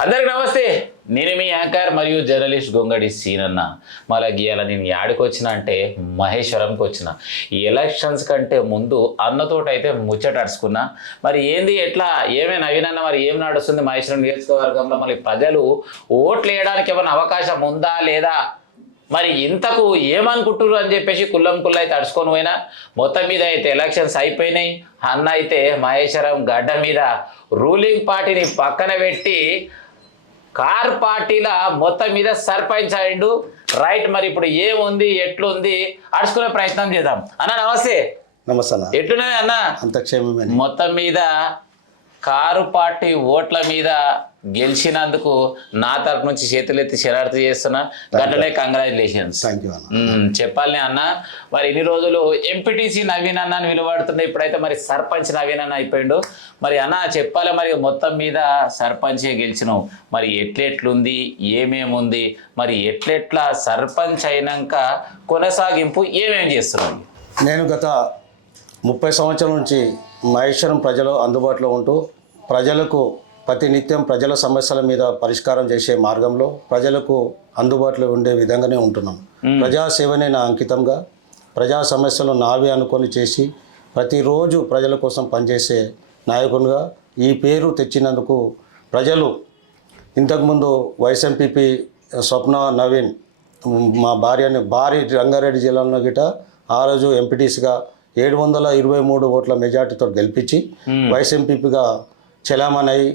అందరికి నమస్తే. నేను మీ యాంకర్ మరియు జర్నలిస్ట్ గొంగడి సీనన్న. మళ్ళీ గీయాల నేను యాడికి వచ్చిన అంటే మహేశ్వరంకి వచ్చిన. ఈ ఎలక్షన్స్ కంటే ముందు అన్నతోటి అయితే ముచ్చట అడుచుకున్నా. మరి ఏంది ఎట్లా ఏమే నవీనన్న మరి ఏం నడుస్తుంది మహేశ్వరం నియోజకవర్గంలో? మరి ప్రజలు ఓట్లు వేయడానికి ఏమైనా అవకాశం ఉందా లేదా, మరి ఇంతకు ఏమనుకుంటున్నారు అని చెప్పేసి కుల్లం కుల్ల అయితే అడుచుకొని పోయినా. మొత్తం మీద అయితే ఎలక్షన్స్ అయిపోయినాయి. అన్న అయితే మహేశ్వరం గడ్డ మీద రూలింగ్ పార్టీని పక్కన పెట్టి కార్ పార్టీల మొత్తం మీద సర్పంచ్ అయిండు. రైట్, మరి ఇప్పుడు ఏముంది ఎట్లుంది అడుచుకునే ప్రయత్నం చేద్దాం. అన్న నమస్తే. నమస్తే. ఎట్లున్నాయి అన్న? అంత క్షేమమే. మొత్తం మీద కారు పార్టీ ఓట్ల మీద గెలిచినందుకు నా తరపు నుంచి చేతులెత్తి శరార్థి చేస్తున్నా. గట్లనే కంగ్రాచులేషన్స్. చెప్పాలి అన్న. మరి ఇన్ని రోజులు ఎంపీటీసీ నవీన్ అన్న అని విలువడుతుండే, ఇప్పుడైతే మరి సర్పంచ్ నవీన్ అన్న అయిపోయిండు. మరి అన్న చెప్పాలి, మరి మొత్తం మీద సర్పంచే గెలిచినావు. మరి ఎట్లెట్లుంది, ఏమేముంది, మరి ఎట్లెట్లా సర్పంచ్ అయినాక కొనసాగింపు ఏమేమి చేస్తున్నావు? నేను గత 30 సంవత్సరాల నుంచి మహేశ్వరం ప్రజలు అందుబాటులో ఉంటూ ప్రజలకు ప్రతినిత్యం ప్రజల సమస్యల మీద పరిష్కారం చేసే మార్గంలో ప్రజలకు అందుబాటులో ఉండే విధంగానే ఉంటున్నాం. ప్రజాసేవనే నా అంకితంగా ప్రజా సమస్యలు నావి అనుకొని చేసి ప్రతిరోజు ప్రజల కోసం పనిచేసే నాయకునిగా ఈ పేరు తెచ్చినందుకు ప్రజలు ఇంతకుముందు వైస్ ఎంపీపీ స్వప్న నవీన్ మా భారీ రంగారెడ్డి జిల్లాలో గిట ఆ రోజు ఎంపీటీసీగా 723 ఓట్ల మెజార్టీతో గెలిపించి వైస్ ఎంపీపీగా చెలామణి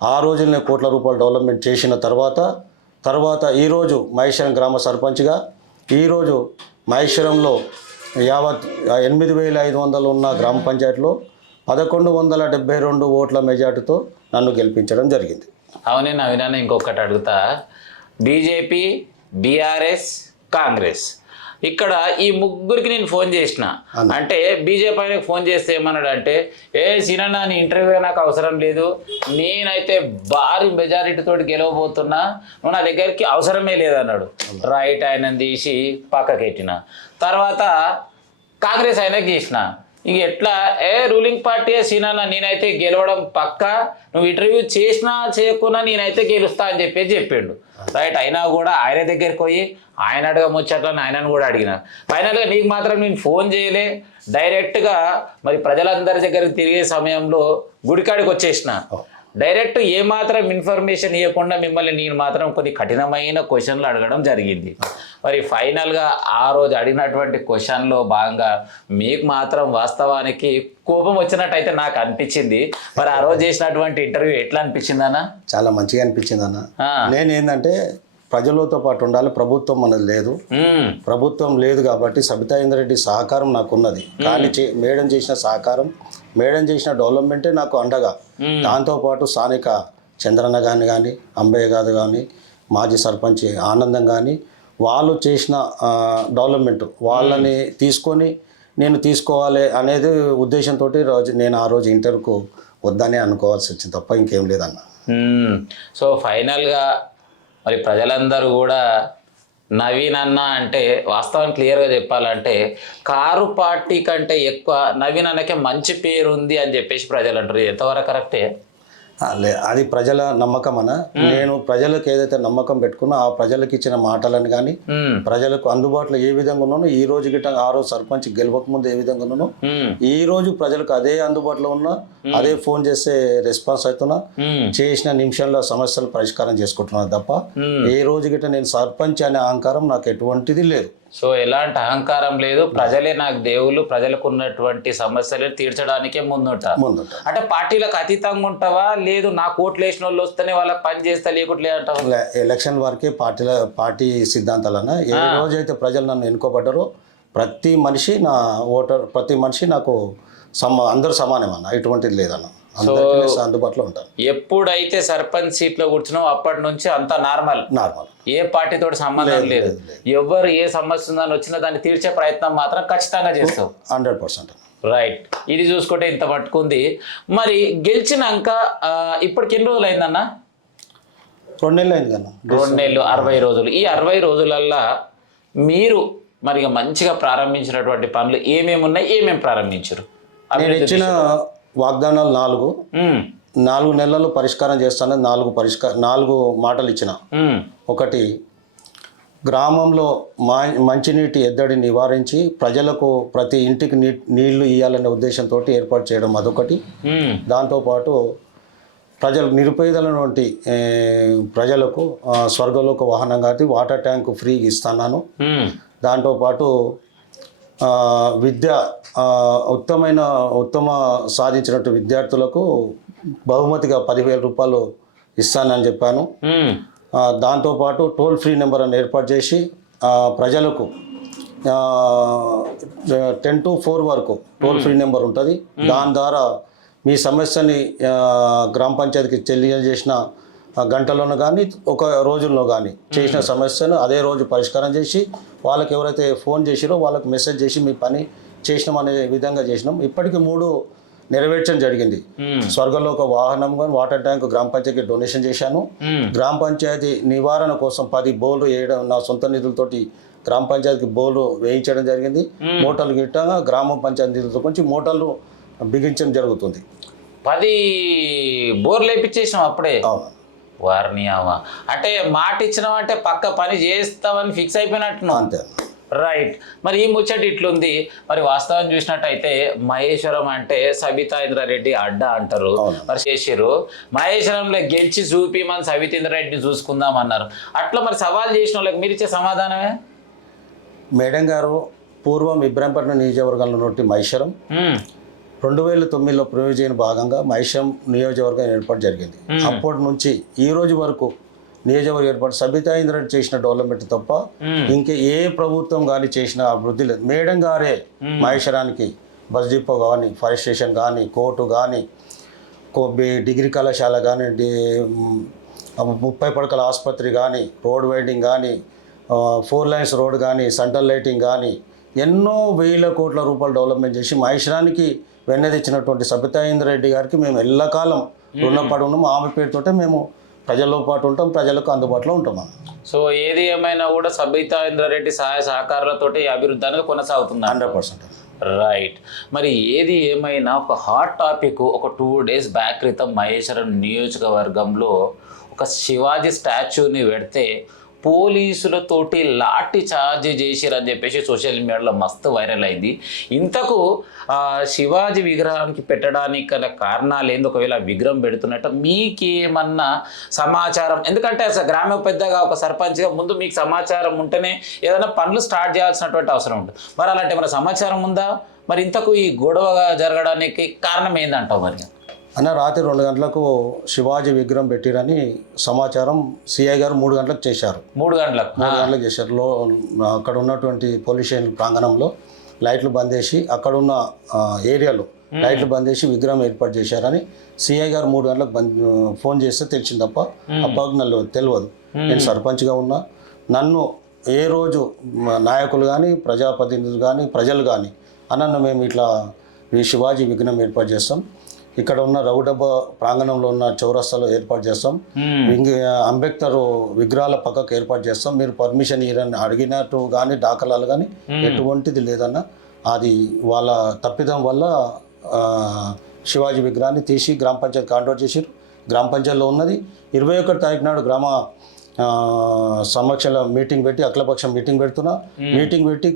ఆ రోజులనే కోట్ల రూపాయలు డెవలప్మెంట్ చేసిన తర్వాత ఈరోజు మహేశ్వరం గ్రామ సర్పంచ్గా ఈరోజు మహేశ్వరంలో యావత్ 8500 ఉన్న గ్రామ పంచాయతీలో 1172 ఓట్ల మెజార్టీతో నన్ను గెలిపించడం జరిగింది. అవునే నవీన, ఇంకొకటి అడుగుతా. బీజేపీ, బీఆర్ఎస్, కాంగ్రెస్, ఇక్కడ ఈ ముగ్గురికి నేను ఫోన్ చేసిన. అంటే బీజేపీ ఆయనకు ఫోన్ చేస్తే ఏమన్నాడు అంటే, సీనన్న నీ ఇంటర్వ్యూ నాకు అవసరం లేదు, నేనైతే భారీ మెజారిటీతో గెలవబోతున్నా, నువ్వు నా దగ్గరికి అవసరమే లేదన్నాడు. రైట్, ఆయన తీసి పక్కకెట్టిన. తర్వాత కాంగ్రెస్ ఆయనకి చేసిన. ఇంక ఎట్లా రూలింగ్ పార్టీ సీనన్న నేనైతే గెలవడం పక్క, నువ్వు ఇంటర్వ్యూ చేసినా చేయకున్నా నేనైతే గెలుస్తా అని చెప్పిండు. రైట్, అయినా కూడా ఆయన దగ్గరికి పోయి ఆయన ముచ్చట్లని ఆయనను కూడా అడిగిన. ఫైనల్గా నీకు మాత్రం నేను ఫోన్ చేయలే, డైరెక్ట్గా మరి ప్రజలందరి దగ్గరికి తిరిగే సమయంలో గుడికాడికి వచ్చేసిన. డైరెక్ట్ ఏమాత్రం ఇన్ఫర్మేషన్ ఇవ్వకుండా మిమ్మల్ని నేను మాత్రం కొన్ని కఠినమైన క్వశ్చన్లు అడగడం జరిగింది. మరి ఫైనల్గా ఆ రోజు అడిగినటువంటి క్వశ్చన్లో భాగంగా మీకు మాత్రం వాస్తవానికి కోపం వచ్చినట్టయితే నాకు అనిపించింది. మరి ఆ రోజు చేసినటువంటి ఇంటర్వ్యూ ఎట్లా అనిపించింది అన్న? చాలా మంచిగా అనిపించింది అన్న. నేనేందంటే ప్రజలతో పాటు ఉండాలి, ప్రభుత్వం మనది లేదు. ప్రభుత్వం లేదు కాబట్టి సబితా ఇంద్రెడ్డి సహకారం నాకున్నది. కానీ మేడం చేసిన సహకారం, మేడం చేసిన డెవలప్మెంటే నాకు అండగా. దాంతోపాటు స్థానిక చంద్రన్న కానీ అంబయ్య గారు కానీ మాజీ సర్పంచ్ ఆనందం కానీ వాళ్ళు చేసిన డెవలప్మెంట్ వాళ్ళని తీసుకొని నేను తీసుకోవాలి అనేది ఉద్దేశంతో నేను ఆ రోజు ఇంటర్వ్యూకు వద్దనే అనుకోవాల్సి వచ్చింది తప్ప ఇంకేం లేదన్న. సో ఫైనల్గా మరి ప్రజలందరూ కూడా నవీన్ అన్న అంటే వాస్తవం క్లియర్గా చెప్పాలంటే కారు పార్టీ కంటే ఎక్కువ నవీన్ అన్నకే మంచి పేరు ఉంది అని చెప్పేసి ప్రజలు అంటారు. ఎంతవరకు కరెక్టే? అది ప్రజల నమ్మకం అన్న. నేను ప్రజలకు ఏదైతే నమ్మకం పెట్టుకున్నా ఆ ప్రజలకు ఇచ్చిన మాటలను కానీ ప్రజలకు అందుబాటులో ఏ విధంగా ఉన్నానో, ఈ రోజు గిట్ట ఆ రోజు సర్పంచ్ గెలవక ముందు ఏ విధంగా ఉన్నానో ఈ రోజు ప్రజలకు అదే అందుబాటులో ఉన్నా, అదే ఫోన్ చేస్తే రెస్పాన్స్ అవుతున్నా, చేసిన నిమిషంలో సమస్యలు పరిష్కారం చేసుకుంటున్నాను తప్ప ఏ రోజు గిట్ట నేను సర్పంచ్ అనే అహంకారం నాకు ఎటువంటిది లేదు. సో ఎలాంటి అహంకారం లేదు, ప్రజలే నాకు దేవుళ్ళు, ప్రజలకు ఉన్నటువంటి సమస్యలు తీర్చడానికే ముందుంట. అంటే పార్టీలకు అతీతంగా ఉంటావా? లేదు నాకు ఓట్లు వేసిన వాళ్ళు వస్తేనే వాళ్ళకి పని చేస్తా లేకుంటే అంటావా? ఎలక్షన్ వరకే పార్టీ సిద్ధాంతాలన్నా. ఏ రోజైతే ప్రజలు నన్ను ఎన్నుకోబడ్డారో ప్రతి మనిషి నా ఓటర్, ప్రతి మనిషి నాకు అందరూ సమానమన్నా, ఎటువంటిది లేదన్న. అందుబాటులో ఉంటాను. ఎప్పుడైతే సర్పంచ్ సీట్లో కూర్చున్నావు అప్పటి నుంచి అంతా నార్మల్. ఏ పార్టీతో సంబంధం లేదు. ఎవరు ఏ సమస్య ఉందని వచ్చినా దాన్ని తీర్చే ప్రయత్నం మాత్రం ఖచ్చితంగా చేస్తావు. 100%. రైట్, ఇది చూసుకుంటే ఇంత పట్టుకుంది. మరి గెలిచినాక ఇప్పటికి ఎన్ని రోజులు అయిందన్న? 2 నెలలు అయింది కన్నా. 2 నెలలు, 60 రోజులు. ఈ 60 రోజులల్లా మీరు మరి మంచిగా ప్రారంభించినటువంటి పనులు ఏమేమి ఉన్నాయి, ఏమేమి ప్రారంభించారు? నేను ఇచ్చిన వాగ్దానాలు 4. 4 నెలల్లో పరిష్కారం చేస్తానని 4 మాటలు ఇచ్చిన. ఒకటి, గ్రామంలో మంచినీటి ఎద్దడి నివారించి ప్రజలకు ప్రతి ఇంటికి నీళ్లు ఇవ్వాలనే ఉద్దేశంతో ఏర్పాటు చేయడం అదొకటి. దాంతోపాటు నిరుపేదలటువంటి ప్రజలకు స్వర్గలోక వాహనం కాబట్టి వాటర్ ట్యాంకు ఫ్రీగా ఇస్తున్నాను. దాంతోపాటు ఉత్తమ సాధించినట్టు విద్యార్థులకు బహుమతిగా 10,000 రూపాయలు ఇస్తానని చెప్పాను. దాంతోపాటు టోల్ ఫ్రీ నెంబర్ అని ఏర్పాటు చేసి ప్రజలకు 10 to 4 వరకు టోల్ ఫ్రీ నెంబర్ ఉంటుంది. దాని ద్వారా మీ సమస్యని గ్రామ పంచాయతీకి తెలియజేసిన గంటలోనూ కానీ ఒక రోజుల్లో కానీ చేసిన సమస్యను అదే రోజు పరిష్కారం చేసి వాళ్ళకి ఎవరైతే ఫోన్ చేసిరో వాళ్ళకి మెసేజ్ చేసి మీ పని చేసినాం అనే విధంగా చేసినాం. ఇప్పటికి 3 నెరవేర్చడం జరిగింది. స్వర్గలోక వాహనం కానీ వాటర్ ట్యాంక్ గ్రామ పంచాయతీకి డొనేషన్ చేశాను. గ్రామ పంచాయతీ నివారణ కోసం 10 బోర్లు వేయడం నా సొంత నిధులతోటి గ్రామ పంచాయతీకి బోర్లు వేయించడం జరిగింది. మోటార్లు గిట్టగా గ్రామ పంచాయతీ నిధులతో కొంచెం మోటార్లు బిగించడం జరుగుతుంది. 10 బోర్లు వేయించేసినాం అప్పుడే. అవును. వారిని అంటే మాట ఇచ్చినామంటే పక్క పని చేస్తామని ఫిక్స్ అయిపోయినట్టు. అంతే. రైట్. మరి ఈ ముచ్చట ఇట్లుంది. మరి వాస్తవం చూసినట్టయితే మహేశ్వరం అంటే సబితా ఇంద్రారెడ్డి అడ్డ అంటారు. మరి చేసిరు మహేశ్వరంలో గెలిచి చూపి మన సబితా ఇంద్రారెడ్డి చూసుకుందాం అన్నారు. అట్లా మరి సవాల్ చేసిన వాళ్ళకి మీరు ఇచ్చే సమాధానమే? మేడం గారు, పూర్వం ఇబ్రాహీంపట్నం నియోజకవర్గంలో నుండి మహేశ్వరం 2009లో ప్రయోజన భాగంగా మహేశ్వరం నియోజకవర్గం ఏర్పాటు జరిగింది. అప్పటి నుంచి ఈ రోజు వరకు నియోజకవర్గం ఏర్పాటు సబితా ఇంద్రారెడ్డి చేసిన డెవలప్మెంట్ తప్ప ఇంకా ఏ ప్రభుత్వం కానీ చేసిన అభివృద్ధి లేదు. మేడం గారే మహేశ్వరానికి బస్ డిపో కానీ, ఫైర్ స్టేషన్ కానీ, కోర్టు కానీ, డిగ్రీ కళాశాల కానీ, 30 పడకల ఆసుపత్రి కానీ, రోడ్ వైడింగ్ కానీ, 4 lanes రోడ్ కానీ, సెంట్రల్ లైటింగ్ కానీ ఎన్నో వేల కోట్ల రూపాయలు డెవలప్మెంట్ చేసి మహేశ్వరానికి వెన్నెదిచ్చినటువంటి సబితా ఇంద్రారెడ్డి గారికి మేము ఎల్లకాలం రుణపడి ఉన్నాము. ఆమె పేరుతోటే మేము ప్రజల్లో పాటు ఉంటాం, ప్రజలకు అందుబాటులో ఉంటాం. సో ఏది ఏమైనా కూడా సబితా ఇంద్రారెడ్డి సహాయ సహకారాలతోటి అభివృద్ధి అనేది కొనసాగుతుంది. 100%. రైట్. మరి ఏది ఏమైనా ఒక హాట్ టాపిక్ ఒక 2 days బ్యాక్ క్రితం మహేశ్వరం నియోజకవర్గంలో ఒక శివాజీ స్టాచ్యూని పెడితే పోలీసులతోటి లాఠీ చార్జ్ చేసిరని చెప్పేసి సోషల్ మీడియాలో మస్తు వైరల్ అయింది. ఇంతకు శివాజీ విగ్రహానికి పెట్టడానికి గల కారణాలు ఏంది? ఒకవేళ విగ్రహం పెడుతున్నట్టు మీకేమన్నా సమాచారం? ఎందుకంటే అసలు గ్రామ పెద్దగా ఒక సర్పంచ్గా ముందు మీకు సమాచారం ఉంటేనే ఏదైనా పనులు స్టార్ట్ చేయాల్సినటువంటి అవసరం ఉంటుంది. మరి అలాంటి ఏమైనా సమాచారం ఉందా? మరి ఇంతకు ఈ గొడవగా జరగడానికి కారణం ఏందంటావు? మరి రాత్రి 2 గంటలకు శివాజీ విగ్రహం పెట్టిరని సమాచారం సిఐ గారు 3 గంటలకు చేశారు. 3 గంటలకు చేశారు. అక్కడ ఉన్నటువంటి పోలీస్ స్టేషన్ ప్రాంగణంలో లైట్లు బంద్ చేసి అక్కడున్న ఏరియాలో లైట్లు బంద్ చేసి విగ్రహం ఏర్పాటు చేశారని సిఐ గారు 3 గంటలకు ఫోన్ చేస్తే తెలిసింది తప్ప అబ్బాకు నాకు తెలియదు. నేను సర్పంచ్గా ఉన్నా. నన్ను ఏ రోజు నాయకులు కానీ, ప్రజాప్రతినిధులు కానీ, ప్రజలు కానీ అన్న మేము ఇట్లా ఈ శివాజీ విగ్రహం ఏర్పాటు చేస్తాం, ఇక్కడ ఉన్న రౌడబ్బా ప్రాంగణంలో ఉన్న చౌరస్తాలో ఏర్పాటు చేస్తాం, అంబేద్కర్ విగ్రహాల పక్కకు ఏర్పాటు చేస్తాం, మీరు పర్మిషన్ ఇవ్వని అడిగినట్టు కానీ దాఖలాలు కానీ ఎటువంటిది లేదన్న. అది వాళ్ళ తప్పిదం వల్ల శివాజీ విగ్రహాన్ని తీసి గ్రామ పంచాయతీ కాంట్రోల్ చేసారు. గ్రామ పంచాయతీలో ఉన్నది 21 తారీఖు నాడు గ్రామ సమక్షంలో మీటింగ్ పెట్టి అఖిలపక్షం మీటింగ్ పెడుతున్నా. మీటింగ్ పెట్టి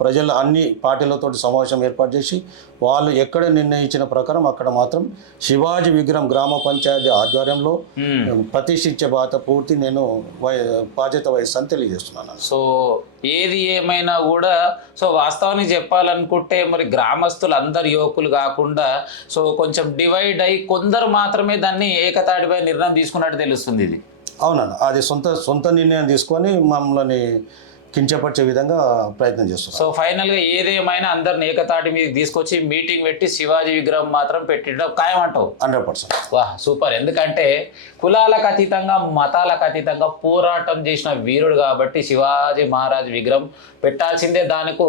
ప్రజల అన్ని పార్టీలతో సమావేశం ఏర్పాటు చేసి వాళ్ళు ఎక్కడ నిర్ణయించిన ప్రకారం అక్కడ మాత్రం శివాజీ విగ్రహం గ్రామ పంచాయతీ ఆధ్వర్యంలో ప్రతిష్ఠించే బాధ్యత పూర్తి నేను బాధ్యత వహిస్తాను తెలియజేస్తున్నాను. సో ఏది ఏమైనా కూడా సో వాస్తవానికి చెప్పాలనుకుంటే మరి గ్రామస్తులు అందరు యువకులు కాకుండా సో కొంచెం డివైడ్ అయ్యి కొందరు మాత్రమే దాన్ని ఏకతాటిపై నిర్ణయం తీసుకున్నట్టు తెలుస్తుంది. ఇది అవునన్నా, అది సొంత నిర్ణయం తీసుకొని మమ్మల్ని కించపరిచే విధంగా ప్రయత్నం చేస్తున్నాం. సో ఫైనల్గా ఏదేమైనా అందరిని ఏకతాటి మీద తీసుకొచ్చి మీటింగ్ పెట్టి శివాజీ విగ్రహం మాత్రం పెట్టడం ఖాయమంటావు? 100%. వాహ్, సూపర్. ఎందుకంటే కులాలకు అతీతంగా, మతాలకు అతీతంగా పోరాటం చేసిన వీరుడు కాబట్టి శివాజీ మహారాజ్ విగ్రహం పెట్టాల్సిందే. దానికి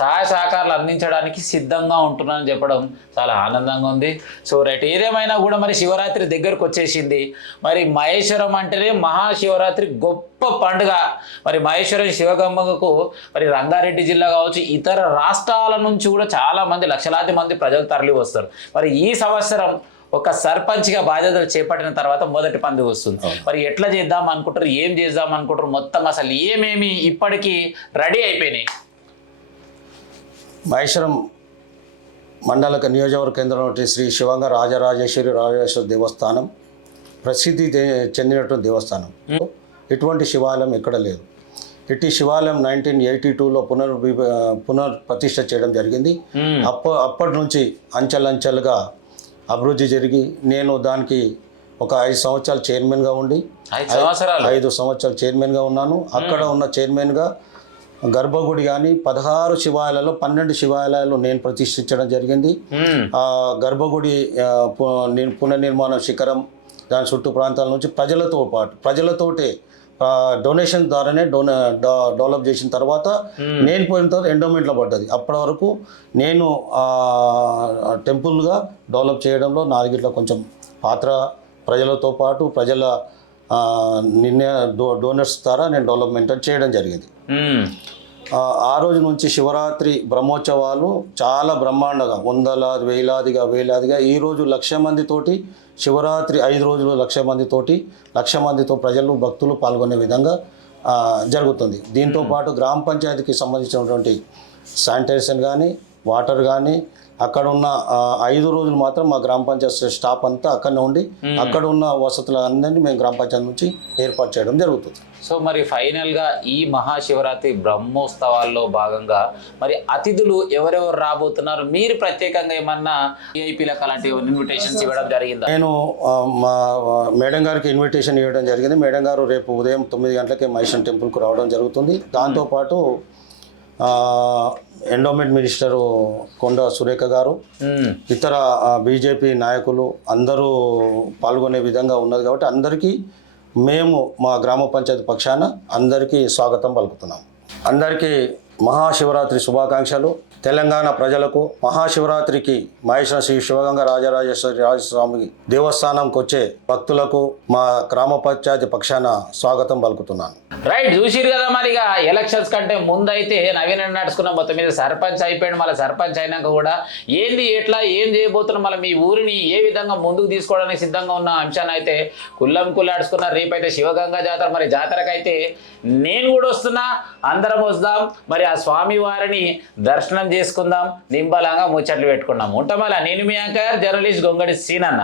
సహాయ సహకారాలు అందించడానికి సిద్ధంగా ఉంటున్నానని చెప్పడం చాలా ఆనందంగా ఉంది. సో రైట్, ఏదేమైనా కూడా మరి శివరాత్రి దగ్గరకు వచ్చేసింది. మరి మహేశ్వరం అంటేనే మహాశివరాత్రి గొప్ప పండుగ. మరి మహేశ్వరం శివగంగకు మరి రంగారెడ్డి జిల్లా కావచ్చు, ఇతర రాష్ట్రాల నుంచి కూడా చాలా మంది, లక్షలాది మంది ప్రజలు తరలి వస్తారు. మరి ఈ సంవత్సరం ఒక సర్పంచ్గా బాధ్యతలు చేపట్టిన తర్వాత మొదటి పండుగ వస్తుంది. మరి ఎట్లా చేద్దాం అనుకుంటారు, ఏం చేద్దాం అనుకుంటారు, మొత్తం అసలు ఏమేమి ఇప్పటికీ రెడీ అయిపోయినాయి? మహేశ్వరం మండల నియోజకవర్గ కేంద్రంలో శ్రీ శివంగ రాజరాజేశ్వరి దేవస్థానం ప్రసిద్ధి చెందినటువంటి దేవస్థానం. ఇటువంటి శివాలయం ఎక్కడ లేదు. ఇట్టి శివాలయం 1982లో పునర్ప్రతిష్ఠ చేయడం జరిగింది. అప్పటి నుంచి అంచెలంచెలుగా అభివృద్ధి జరిగి నేను దానికి ఒక 5 సంవత్సరాలు చైర్మన్గా ఉండి 5 సంవత్సరాలు చైర్మన్గా ఉన్నాను. అక్కడ ఉన్న చైర్మన్గా గర్భగుడి కానీ 16 శివాలయాల్లో 12 శివాలయాలు నేను ప్రతిష్ఠించడం జరిగింది. ఆ గర్భగుడి పునర్నిర్మాణం శిఖరం దాని చుట్టూ ప్రాంతాల నుంచి ప్రజలతోటే డొనేషన్ ద్వారానే డెవలప్ చేసిన తర్వాత నేను పోయిన తర్వాత ఎండోమెంట్లో పడ్డది. అప్పటి వరకు నేను టెంపుల్గా డెవలప్ చేయడంలో నాలుగిట్ల కొంచెం పాత్ర ప్రజలతో పాటు ప్రజల డోనర్స్ ద్వారా నేను డెవలప్మెంట్ చేయడం జరిగింది. ఆ రోజు నుంచి శివరాత్రి బ్రహ్మోత్సవాలు చాలా బ్రహ్మాండంగా వేలాదిగా ఈరోజు 1,00,000 మందితోటి శివరాత్రి 5 రోజులు 1,00,000 మందితో ప్రజలు భక్తులు పాల్గొనే విధంగా జరుగుతుంది. దీంతోపాటు గ్రామ పంచాయతీకి సంబంధించినటువంటి శానిటైజేషన్ కానీ వాటర్ కానీ అక్కడ ఉన్న 5 రోజులు మాత్రం మా గ్రామ పంచాయతీ స్టాఫ్ అంతా అక్కడనే ఉండి అక్కడ ఉన్న వసతులు అందరినీ మేము గ్రామ పంచాయతీ నుంచి ఏర్పాటు చేయడం జరుగుతుంది. సో మరి ఫైనల్గా ఈ మహాశివరాత్రి బ్రహ్మోత్సవాల్లో భాగంగా మరి అతిథులు ఎవరెవరు రాబోతున్నారు? మీరు ప్రత్యేకంగా ఏమన్నా విఐపీలకు అలాంటి ఇన్విటేషన్స్ ఇవ్వడం జరిగిందా? నేను మా మేడం గారికి ఇన్విటేషన్ ఇవ్వడం జరిగింది. మేడం గారు రేపు ఉదయం 9 గంటలకే మహేశ్వరం టెంపుల్కు రావడం జరుగుతుంది. దాంతోపాటు ఎండోమెంట్ మినిస్టరు కొండ సురేఖ గారు, ఇతర బీజేపీ నాయకులు అందరూ పాల్గొనే విధంగా ఉన్నది కాబట్టి అందరికీ మేము మా గ్రామ పంచాయతీ పక్షాన అందరికీ స్వాగతం పలుకుతున్నాం. అందరికీ మహాశివరాత్రి శుభాకాంక్షలు. తెలంగాణ ప్రజలకు మహాశివరాత్రికి మహేశ్వర శ్రీ శివగంగ రాజరాజేశ్వరి దేవస్థానంకి వచ్చే భక్తులకు మా గ్రామ పంచాయతీ పక్షాన స్వాగతం పలుకుతున్నాను. రైట్, చూసిరు కదా. మరి ఇక ఎలక్షన్స్ కంటే ముందైతే నవీన్ నడుచుకున్న మొత్తం మీద సర్పంచ్ అయిపోయాడు. మళ్ళీ సర్పంచ్ అయినాక కూడా ఏంది ఎట్లా ఏం చేయబోతున్నాం, మళ్ళీ మీ ఊరిని ఏ విధంగా ముందుకు తీసుకోవడానికి సిద్ధంగా ఉన్న అంశాన్ని అయితే కుల్లాడుచుకున్న. రేపైతే శివగంగా జాతర. మరి జాతరకైతే నేను కూడా వస్తున్నా, అందరం వస్తాం. మరి ఆ స్వామి వారిని దర్శనం చేసుకుందాం, నింబలంగా ముచ్చట్లు పెట్టుకుందాం. ఉంటామలా నేను మీ యాంకర్ జర్నలిస్ట్ గొంగడి సీనన్న.